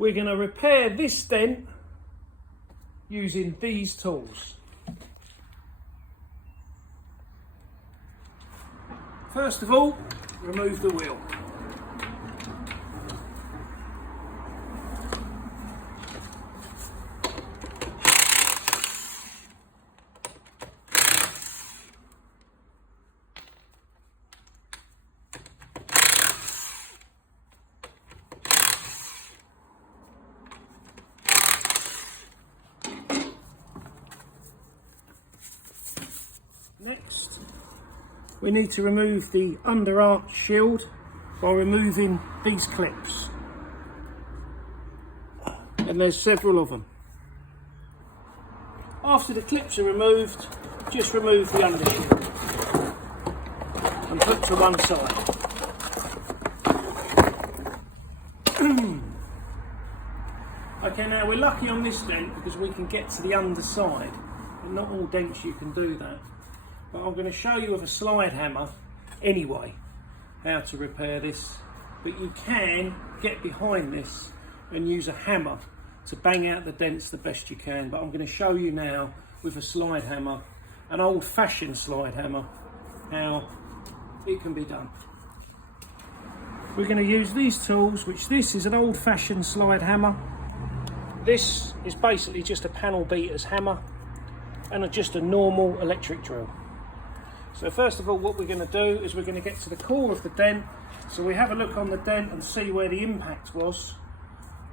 we're going to repair this dent using these tools. First of all, remove the wheel. Next, we need to remove the under arch shield by removing these clips. And there's several of them. After the clips are removed, just remove the under shield and put to one side. Okay, now we're lucky on this dent because we can get to the underside, and not all dents you can do that. But I'm going to show you with a slide hammer anyway how to repair this. But you can get behind this and use a hammer to bang out the dents the best you can. But I'm going to show you now with a slide hammer, an old-fashioned slide hammer, how it can be done. We're going to use these tools, which this is an old-fashioned slide hammer. This is basically just a panel beater's hammer and just a normal electric drill. So first of all, what we're going to do is we're going to get to the core of the dent. So we have a look on the dent and see where the impact was.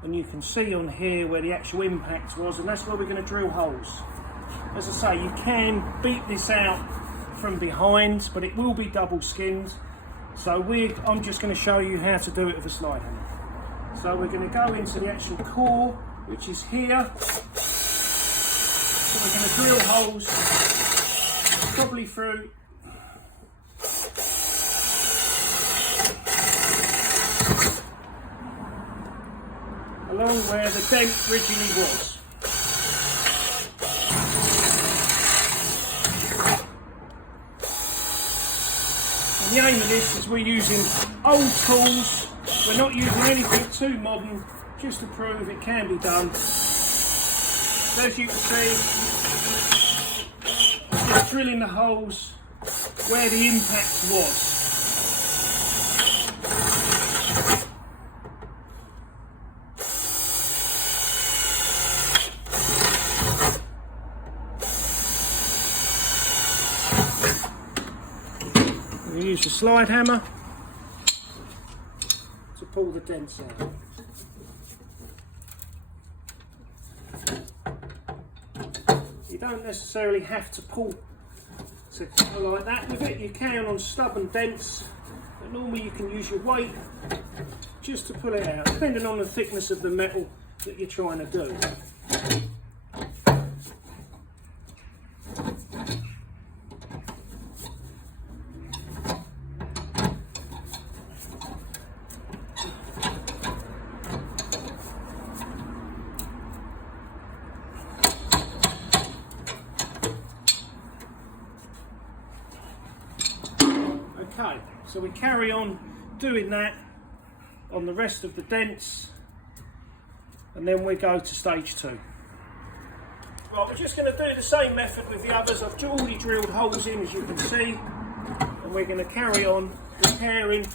And you can see on here where the actual impact was, and that's where we're going to drill holes. As I say, you can beat this out from behind, but it will be double skinned. So I'm just going to show you how to do it with a slide hammer. So we're going to go into the actual core, which is here. So we're going to drill holes, probably through along where the dent originally was. And the aim of this is we're using old tools, we're not using anything too modern, just to prove it can be done. So as you can see, just drilling the holes where the impact was. We use the slide hammer to pull the dents out. You don't necessarily have to pull to go like that with it. You can on stubborn dents, but normally you can use your weight just to pull it out, depending on the thickness of the metal that you're trying to do. Okay, so we carry on doing that on the rest of the dents, and then we go to stage 2. Right, we're just going to do the same method with the others. I've already drilled holes in, as you can see, and we're going to carry on repairing,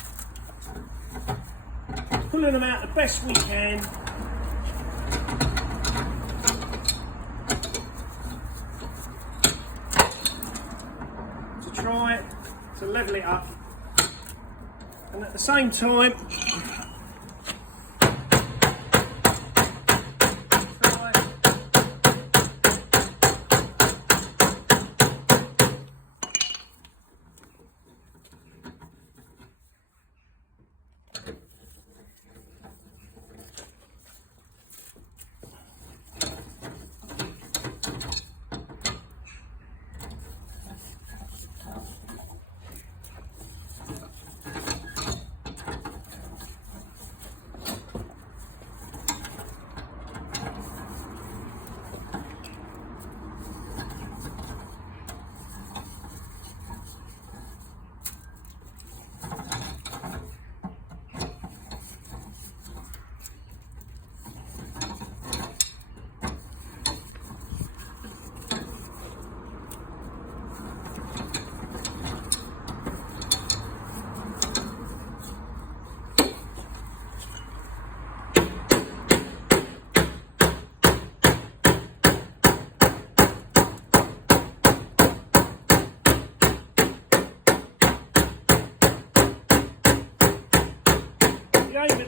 pulling them out the best we can. To try to level it up, and at the same time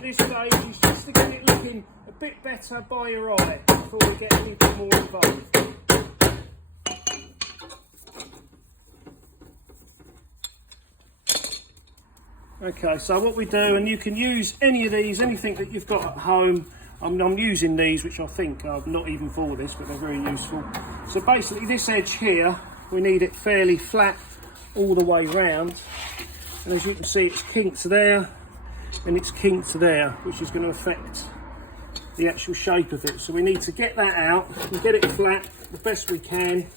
this stage is just to get it looking a bit better by your eye before we get anything more involved. Okay, so what we do, and you can use any of these, anything that you've got at home. I'm using these, which I think are not even for this, but they're very useful. So basically this edge here, we need it fairly flat all the way round. And as you can see, it's kinked there and it's kinked there, which is going to affect the actual shape of it. So we need to get that out and get it flat the best we can.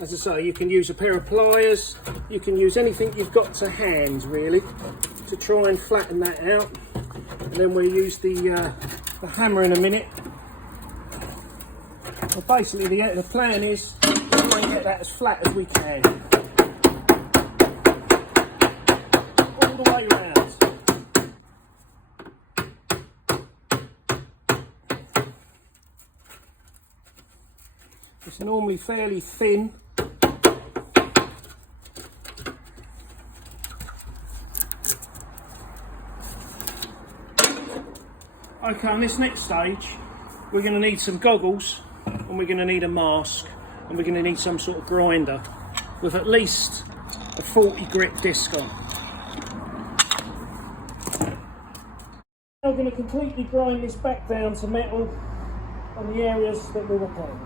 As I say, you can use a pair of pliers, you can use anything you've got to hand really to try and flatten that out. And then we'll use the hammer in a minute. Well, basically the plan is to try and get that as flat as we can. All the way round. It's normally fairly thin. Okay, on this next stage, we're going to need some goggles, and we're going to need a mask, and we're going to need some sort of grinder with at least a 40 grit disc on. Now we're going to completely grind this back down to metal on the areas that we were playing.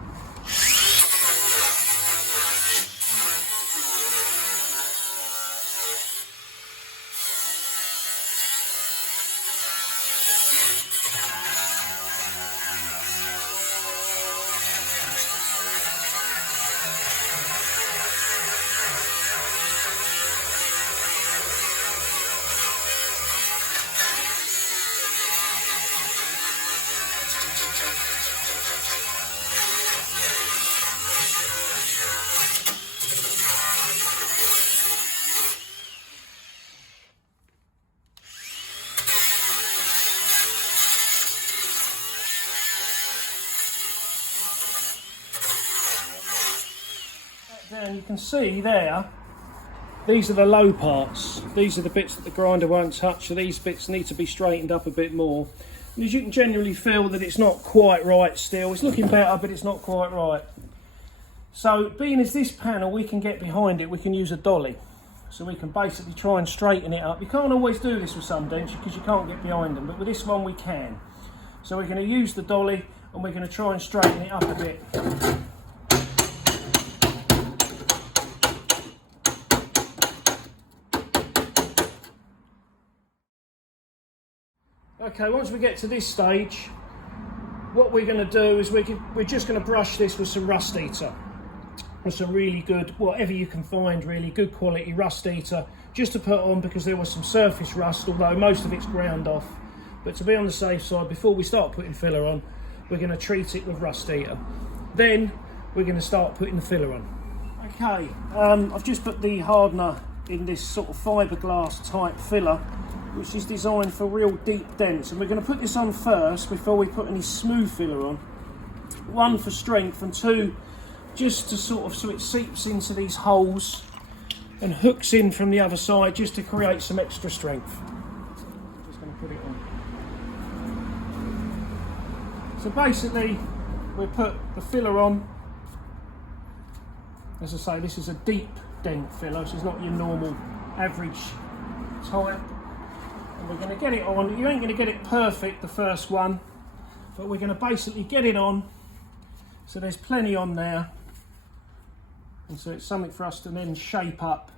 And you can see there, these are the low parts. These are the bits that the grinder won't touch, so these bits need to be straightened up a bit more. And as you can generally feel that it's not quite right still. It's looking better, but it's not quite right. So being as this panel, we can get behind it, we can use a dolly. So we can basically try and straighten it up. You can't always do this with some dents because you can't get behind them, but with this one we can. So we're going to use the dolly and we're going to try and straighten it up a bit. Okay, once we get to this stage, what we're going to do is we're just going to brush this with some rust eater. With some really good, whatever you can find really, good quality rust eater, just to put on because there was some surface rust, although most of it's ground off. But to be on the safe side, before we start putting filler on, we're going to treat it with rust eater. Then we're going to start putting the filler on. Okay, I've just put the hardener in this sort of fiberglass type filler, which is designed for real deep dents, and we're going to put this on first before we put any smooth filler on. One for strength, and two just to sort of so it seeps into these holes and hooks in from the other side, just to create some extra strength. Just going to put it on. So basically we put the filler on. As I say, this is a deep dent filler, so it's not your normal average type. And we're going to get it on. You ain't going to get it perfect the first one, but we're going to basically get it on so there's plenty on there, and so it's something for us to then shape up.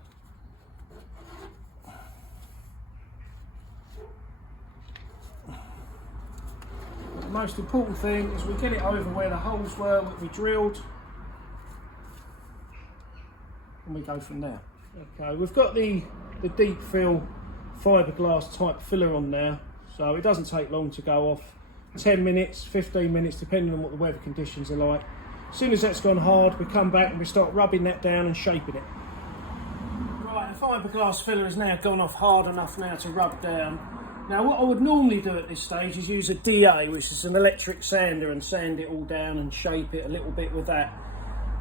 But the most important thing is we get it over where the holes were that we drilled, and we go from there. Okay, we've got the deep fill fiberglass type filler on now, so it doesn't take long to go off. 10 minutes, 15 minutes, depending on what the weather conditions are like. As soon as that's gone hard, we come back and we start rubbing that down and shaping it. Right, the fiberglass filler has now gone off hard enough now to rub down. Now what I would normally do at this stage is use a DA, which is an electric sander, and sand it all down and shape it a little bit with that.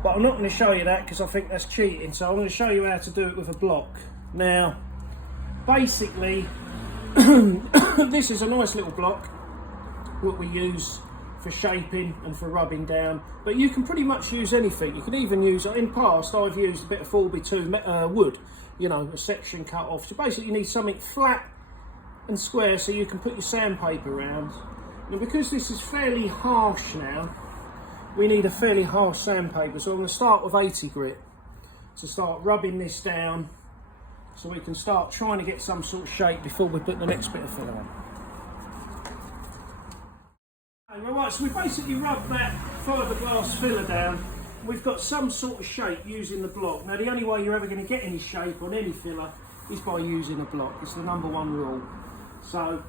But I'm not going to show you that because I think that's cheating, so I'm going to show you how to do it with a block. Now, basically, This is a nice little block what we use for shaping and for rubbing down, but you can pretty much use anything. You can even use, in past I've used a bit of 4x2 wood, you know, a section cut off. So basically you need something flat and square so you can put your sandpaper around. And because this is fairly harsh now, we need a fairly harsh sandpaper, so I'm going to start with 80 grit to start rubbing this down so we can start trying to get some sort of shape before we put the next bit of filler on. Right, so we basically rubbed that fiberglass filler down. We've got some sort of shape using the block. Now the only way you're ever going to get any shape on any filler is by using a block. It's the #1 rule. So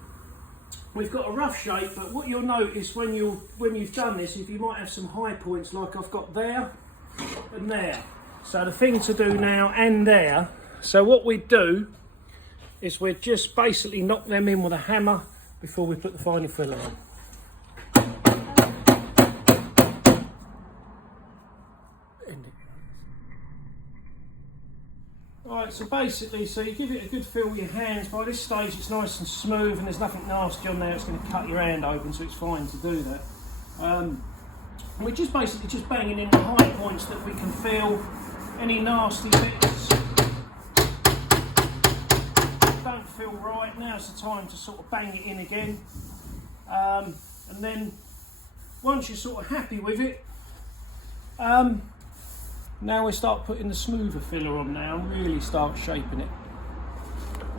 we've got a rough shape, but what you'll notice when you've done this, if you might have some high points like I've got there and there. So the thing to do now and there, so what we do is we'd just basically knock them in with a hammer before we put the final filler on. Alright, so basically, so you give it a good feel with your hands. By this stage it's nice and smooth and there's nothing nasty on there. It's going to cut your hand open, so it's fine to do that. We're just basically just banging in the high points that we can feel. Any nasty bits don't feel right, now's the time to sort of bang it in again. And then once you're sort of happy with it, now we start putting the smoother filler on now and really start shaping it.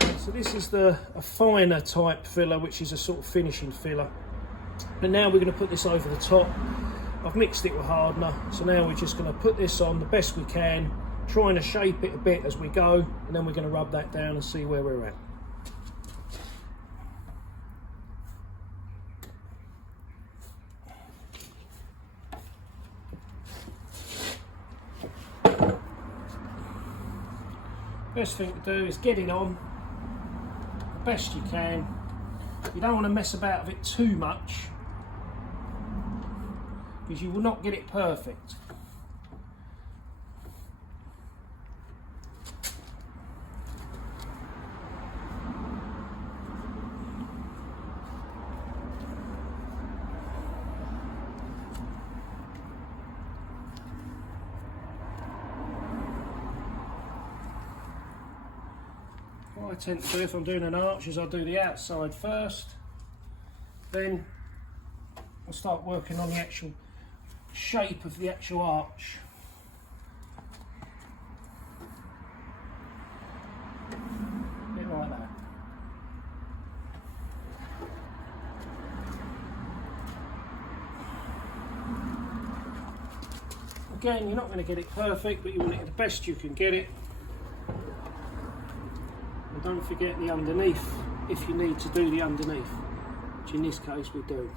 Right, so this is a finer type filler, which is a sort of finishing filler. And now we're going to put this over the top. I've mixed it with hardener, so now we're just going to put this on the best we can, trying to shape it a bit as we go, and then we're going to rub that down and see where we're at. Best thing to do is get it on the best you can. You don't want to mess about with it too much because you will not get it perfect. What I tend to do if I'm doing an arch is I'll do the outside first, then I'll start working on the actual shape of the actual arch. A bit like that. Again, you're not going to get it perfect, but you want it the best you can get it. And don't forget the underneath, if you need to do the underneath, which in this case we do.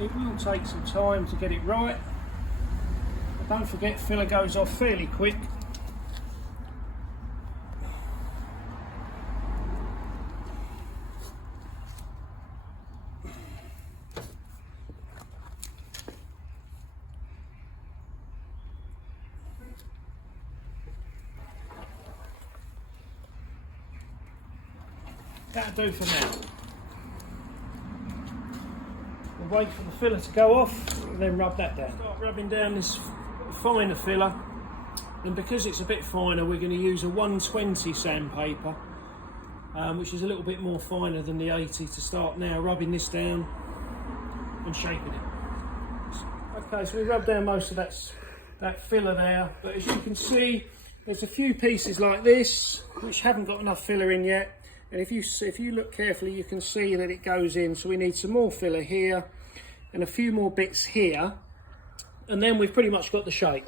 It will take some time to get it right, but don't forget filler goes off fairly quick. That'll do for now. We'll wait for the filler to go off and then rub that down. Start rubbing down this finer filler, and because it's a bit finer we're going to use a 120 sandpaper, which is a little bit more finer than the 80, to start now rubbing this down and shaping it. Okay, so we rubbed down most of that filler there, but as you can see there's a few pieces like this which haven't got enough filler in yet. And if you look carefully, you can see that it goes in. So we need some more filler here and a few more bits here, and then we've pretty much got the shape.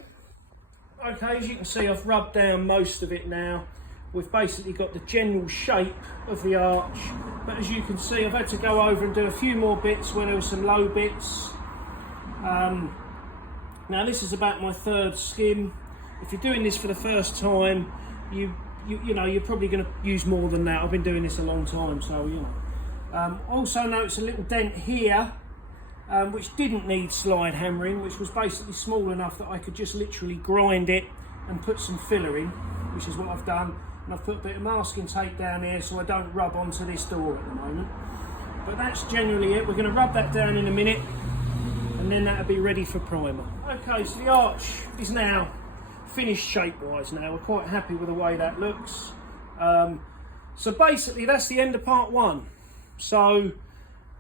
Okay, as you can see, I've rubbed down most of it now. We've basically got the general shape of the arch, but as you can see, I've had to go over and do a few more bits where there were some low bits. Now this is about my third skim. If you're doing this for the first time, you you know, you're probably going to use more than that. I've been doing this a long time, so you know. Also notice a little dent here, which didn't need slide hammering, which was basically small enough that I could just literally grind it and put some filler in, which is what I've done. And I've put a bit of masking tape down here so I don't rub onto this door at the moment. But that's generally it. We're going to rub that down in a minute, and then that'll be ready for primer. Okay, so the arch is now finished shape-wise now. We're quite happy with the way that looks. So basically that's the end of part one. So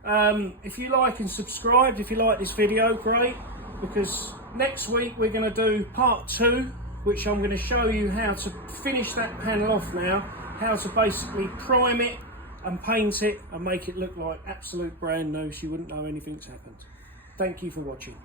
if you like and subscribed, if you like this video, great, because next week we're going to do part two, which I'm going to show you how to finish that panel off now, how to basically prime it and paint it and make it look like absolute brand new so you wouldn't know anything's happened. Thank you for watching.